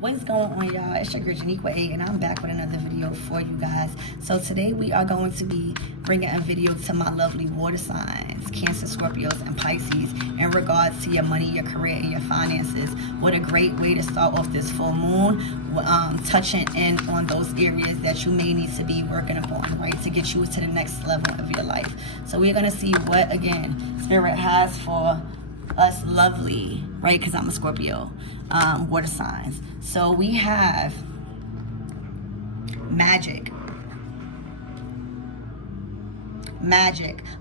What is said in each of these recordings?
What's going on, y'all? It's your girl Janiqua A, and I'm back with another video for you guys. So today we are going to be bringing a video to my lovely water signs, Cancer, Scorpios, and Pisces, in regards to your money, your career, and your finances. What a great way to start off this full moon, touching in on those areas that you may need to be working upon, right, to get you to the next level of your life. So we're going to see what, again, Spirit has for us lovely, right, because I'm a Scorpio, water signs. So we have magic,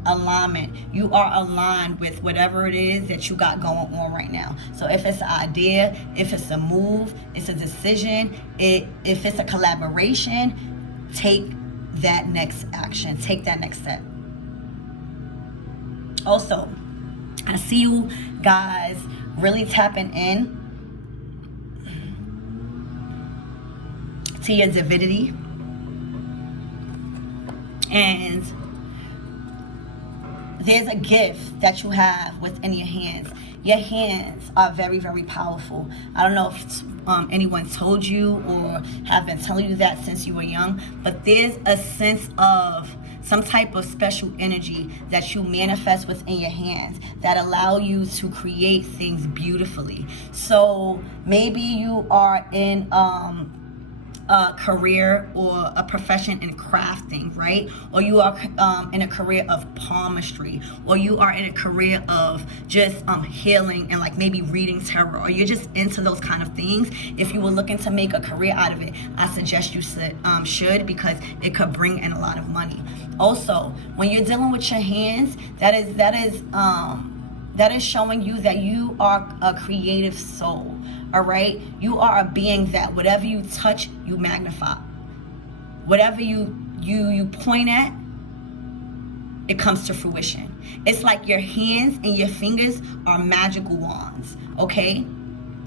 alignment. You are aligned with whatever it is that you got going on right now. So if it's an idea, if it's a move, it's a decision, if it's a collaboration, take that next action, take that next step. Also, I see you guys really tapping in to your divinity, and there's a gift that you have within your hands. Your hands are very, very powerful. I don't know if anyone told you or have been telling you that since you were young, but there's a sense of some type of special energy that you manifest within your hands that allow you to create things beautifully. So maybe you are in a career or a profession in crafting, right? Or you are in a career of palmistry, or you are in a career of just healing and like maybe reading tarot, or you're just into those kind of things. If you were looking to make a career out of it, I suggest you should, because it could bring in a lot of money. Also, when you're dealing with your hands, that is showing you that you are a creative soul. All right, you are a being that whatever you touch, you magnify. Whatever you point at, it comes to fruition. It's like your hands and your fingers are magical wands, okay?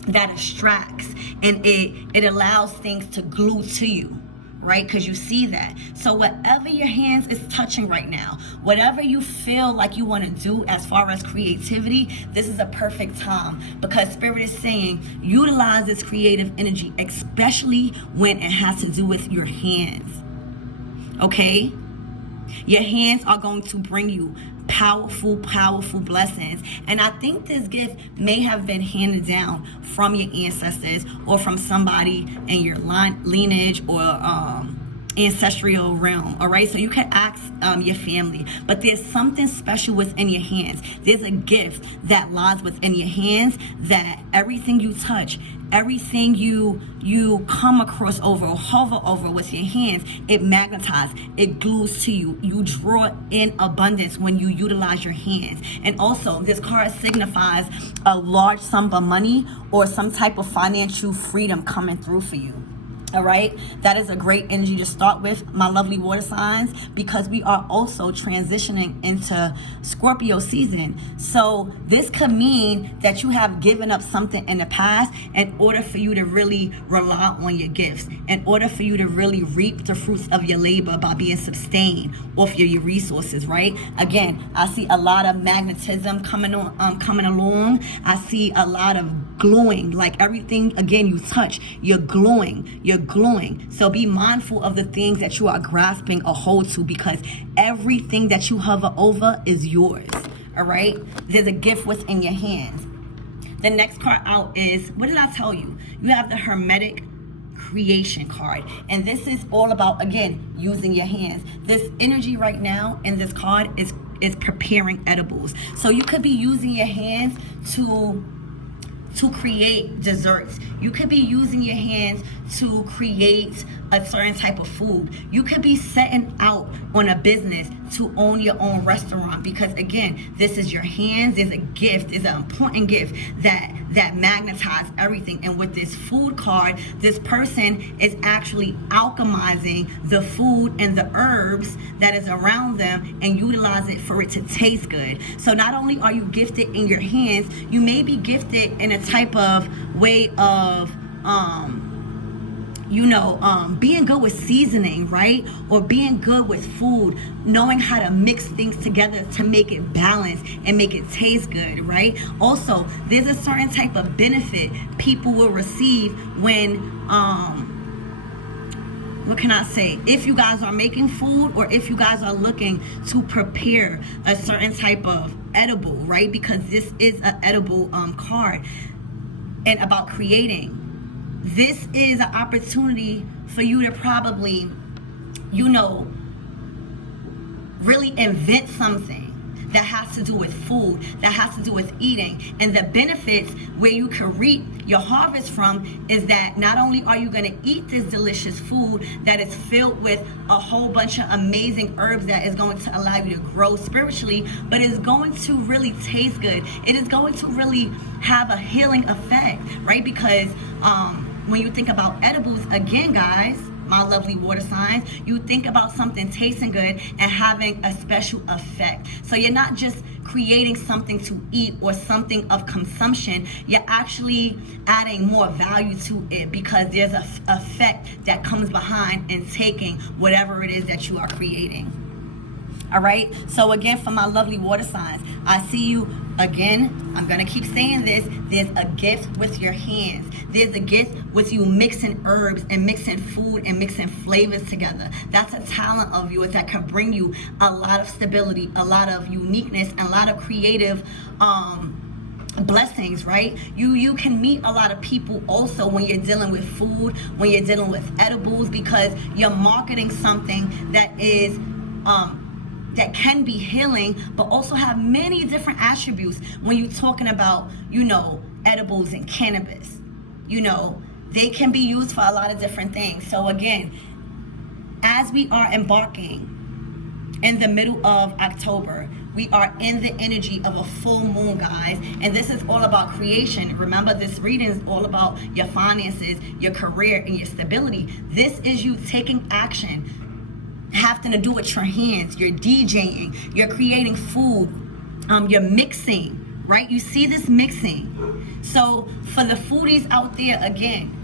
That extracts and it allows things to glue to you, right? Because you see that. So whatever your hands is touching right now, whatever you feel like you want to do as far as creativity, this is a perfect time, because Spirit is saying utilize this creative energy, especially when it has to do with your hands. Okay? Your hands are going to bring you powerful blessings. And I think this gift may have been handed down from your ancestors or from somebody in your lineage or ancestral realm. All right, so you can ask your family, but there's something special within your hands. There's a gift that lies within your hands, that everything you touch, everything you come across over or hover over with your hands, it magnetizes, it glues to you. You draw in abundance when you utilize your hands. And also, this card signifies a large sum of money or some type of financial freedom coming through for you. All right, that is a great energy to start with, my lovely water signs, because we are also transitioning into Scorpio season. So this could mean that you have given up something in the past in order for you to really rely on your gifts, in order for you to really reap the fruits of your labor by being sustained off your resources, right? Again, I see a lot of magnetism coming along. I see a lot of gluing, like everything, again, you touch, you're gluing. So be mindful of the things that you are grasping a hold to, because everything that you hover over is yours. All right, there's a gift within your hands. The next card out is, what did I tell you? You have the Hermetic Creation card, and this is all about, again, using your hands. This energy right now in this card is preparing edibles. So you could be using your hands to create desserts. You could be using your hands to create a certain type of food. You could be setting out on a business to own your own restaurant, because again, this is your hands. Is a gift, is an important gift that magnetizes everything. And with this food card, this person is actually alchemizing the food and the herbs that is around them and utilize it for it to taste good. So not only are you gifted in your hands, you may be gifted in a type of way of being good with seasoning, right? Or being good with food, knowing how to mix things together to make it balanced and make it taste good, right? Also, there's a certain type of benefit people will receive when, what can I say? If you guys are making food, or if you guys are looking to prepare a certain type of edible, right? Because this is an edible card, and about creating. This is an opportunity for you to probably, really invent something that has to do with food, that has to do with eating. And the benefits where you can reap your harvest from is that not only are you going to eat this delicious food that is filled with a whole bunch of amazing herbs that is going to allow you to grow spiritually, but it's going to really taste good. It is going to really have a healing effect, right? Because when you think about edibles, again, guys, my lovely water signs, you think about something tasting good and having a special effect. So you're not just creating something to eat or something of consumption, you're actually adding more value to it, because there's a effect that comes behind in taking whatever it is that you are creating. All right, so again, for my lovely water signs, I see you again. I'm gonna keep saying this. There's a gift with your hands. There's a gift with you mixing herbs and mixing food and mixing flavors together. That's a talent of yours that can bring you a lot of stability, a lot of uniqueness, and a lot of creative blessings, right? You can meet a lot of people also when you're dealing with food, when you're dealing with edibles, because you're marketing something that is that can be healing, but also have many different attributes when you're talking about, edibles and cannabis. They can be used for a lot of different things. So again, as we are embarking in the middle of October, we are in the energy of a full moon, guys, and this is all about creation. Remember, this reading is all about your finances, your career, and your stability. This is you taking action, having to do with your hands. You're DJing, you're creating food, you're mixing, right? You see this mixing. So for the foodies out there, again,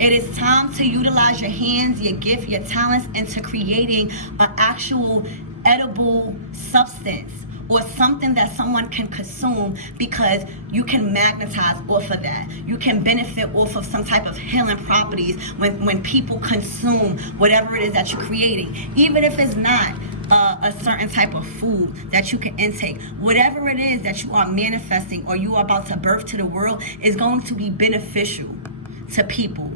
it is time to utilize your hands, your gift, your talents into creating an actual edible substance, or something that someone can consume, because you can magnetize off of that. You can benefit off of some type of healing properties when people consume whatever it is that you're creating. Even if it's not a certain type of food that you can intake, whatever it is that you are manifesting or you are about to birth to the world is going to be beneficial to people.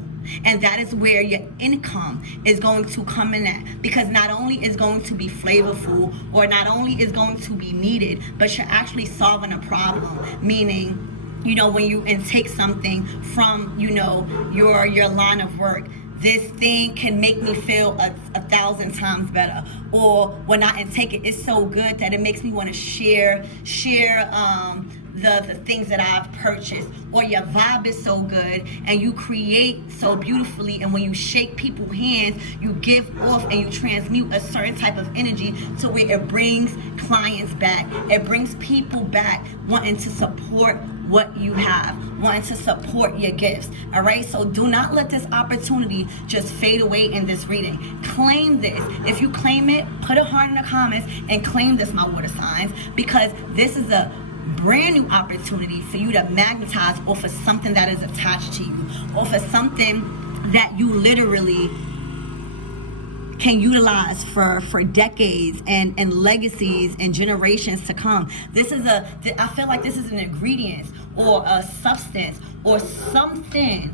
And that is where your income is going to come in at, because not only is going to be flavorful, or not only is going to be needed, but you're actually solving a problem. Meaning, when you intake something from, your line of work, this thing can make me feel a 1,000 times better. Or when I intake it, it's so good that it makes me want to share the things that I've purchased. Or your vibe is so good and you create so beautifully, and when you shake people's hands, you give off and you transmute a certain type of energy to where it brings clients back. It brings people back wanting to support what you have, wanting to support your gifts. All right, so do not let this opportunity just fade away in this reading. Claim this. If you claim it, put a heart in the comments and claim this, my water signs, because this is a brand new opportunity for you to magnetize off of something that is attached to you, off of something that you literally can utilize for decades and legacies and generations to come. I feel like this is an ingredient or a substance or something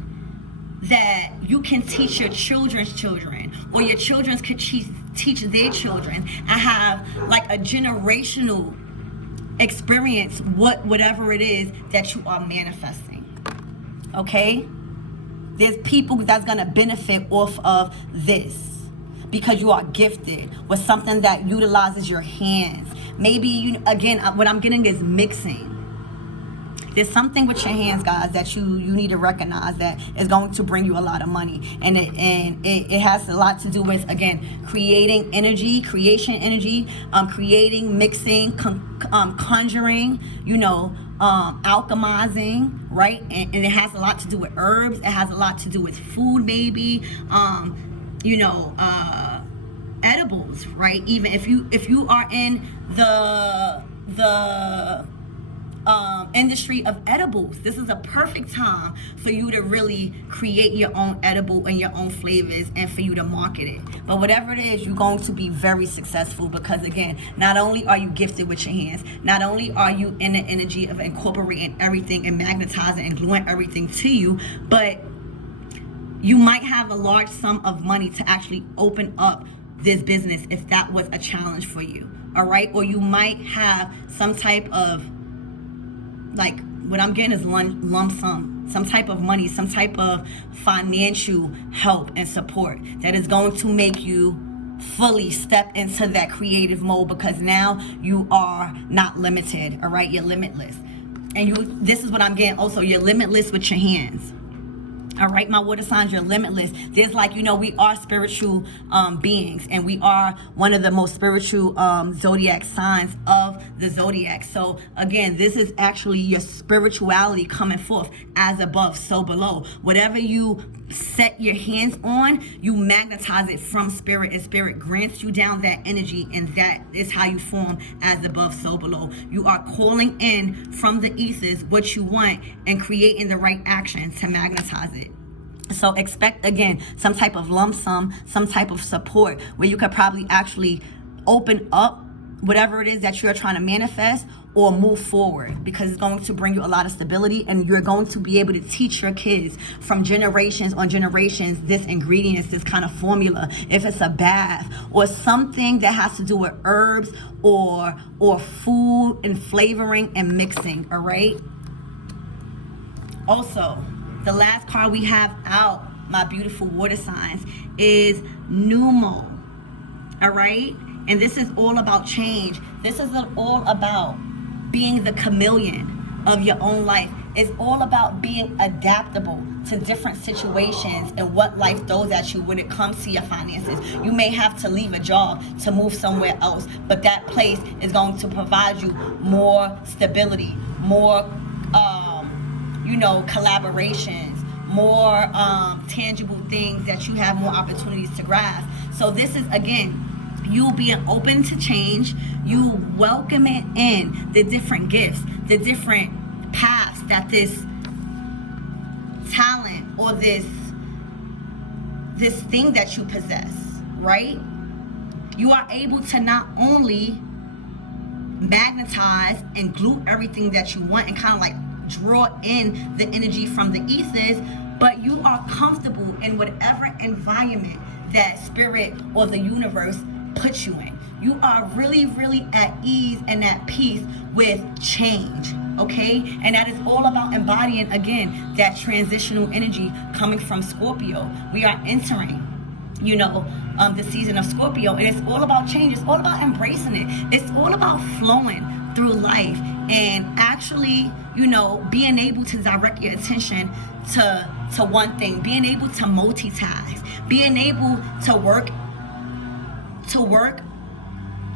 that you can teach your children's children, or your children's could teach their children, and have like a generational experience whatever it is that you are manifesting. Okay, there's people that's gonna benefit off of this because you are gifted with something that utilizes your hands. Maybe what I'm getting is mixing. There's something with your hands, guys, that you need to recognize that is going to bring you a lot of money, and it has a lot to do with, again, creating energy, creation energy, creating, mixing, conjuring, alchemizing, right? And it has a lot to do with herbs. It has a lot to do with food, maybe. Edibles, right? Even if you are in the industry of edibles, this is a perfect time for you to really create your own edible and your own flavors, and for you to market it. But whatever it is, you're going to be very successful, because again, not only are you gifted with your hands, not only are you in the energy of incorporating everything and magnetizing and gluing everything to you, but you might have a large sum of money to actually open up this business if that was a challenge for you. All right, or you might have some type of, like, what I'm getting is lump sum, some type of money, some type of financial help and support that is going to make you fully step into that creative mode, because now you are not limited. All right, you're limitless. And this is what I'm getting also, you're limitless with your hands. All right, my water signs, you're limitless. There's we are spiritual beings, and we are one of the most spiritual zodiac signs of the zodiac. So again, this is actually your spirituality coming forth, as above, so below. Whatever you set your hands on, you magnetize it from spirit, and spirit grants you down that energy, and that is how you form as above, so below. You are calling in from the ethers what you want and creating the right action to magnetize it. So expect, again, some type of lump sum, some type of support where you could probably actually open up whatever it is that you're trying to manifest or move forward, because it's going to bring you a lot of stability, and you're going to be able to teach your kids from generations on generations this ingredients, this kind of formula. If it's a bath or something that has to do with herbs or food and flavoring and mixing, all right? Also, the last card we have out, my beautiful water signs, is Numo, all right? And this is all about change. This is all about being the chameleon of your own life. It's all about being adaptable to different situations and what life throws at you when it comes to your finances. You may have to leave a job to move somewhere else, but that place is going to provide you more stability, more collaborations, more tangible things that you have more opportunities to grasp. So this is, again, you being open to change, you welcoming in the different gifts, the different paths that this talent or this thing that you possess, right? You are able to not only magnetize and glue everything that you want and kind of like draw in the energy from the ethers, but you are comfortable in whatever environment that spirit or the universe puts you in. You are really, really at ease and at peace with change, okay? And that is all about embodying, again, that transitional energy coming from Scorpio. We are entering, the season of Scorpio, and it's all about change. It's all about embracing it. It's all about flowing through life and actually, being able to direct your attention to one thing, being able to multitask, being able to work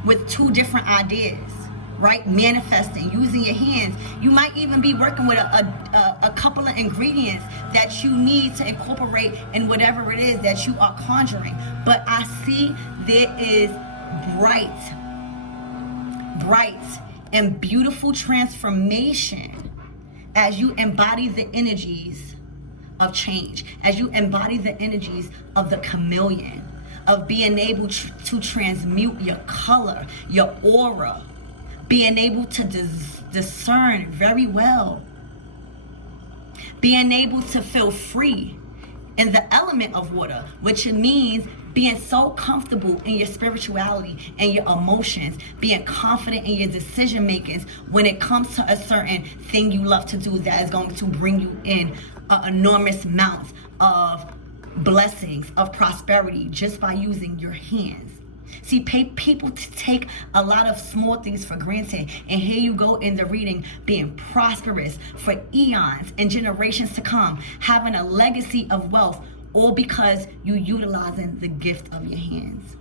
with two different ideas, right? Manifesting, using your hands. You might even be working with a couple of ingredients that you need to incorporate in whatever it is that you are conjuring. But I see there is bright and beautiful transformation as you embody the energies of change, as you embody the energies of the chameleon, of being able to transmute your color, your aura, being able to discern very well, being able to feel free in the element of water, which means being so comfortable in your spirituality and your emotions, being confident in your decision makings when it comes to a certain thing you love to do that is going to bring you in an enormous amount of blessings, of prosperity, just by using your hands. See, people take a lot of small things for granted, and here you go in the reading, being prosperous for eons and generations to come, having a legacy of wealth, all because you utilizing the gift of your hands.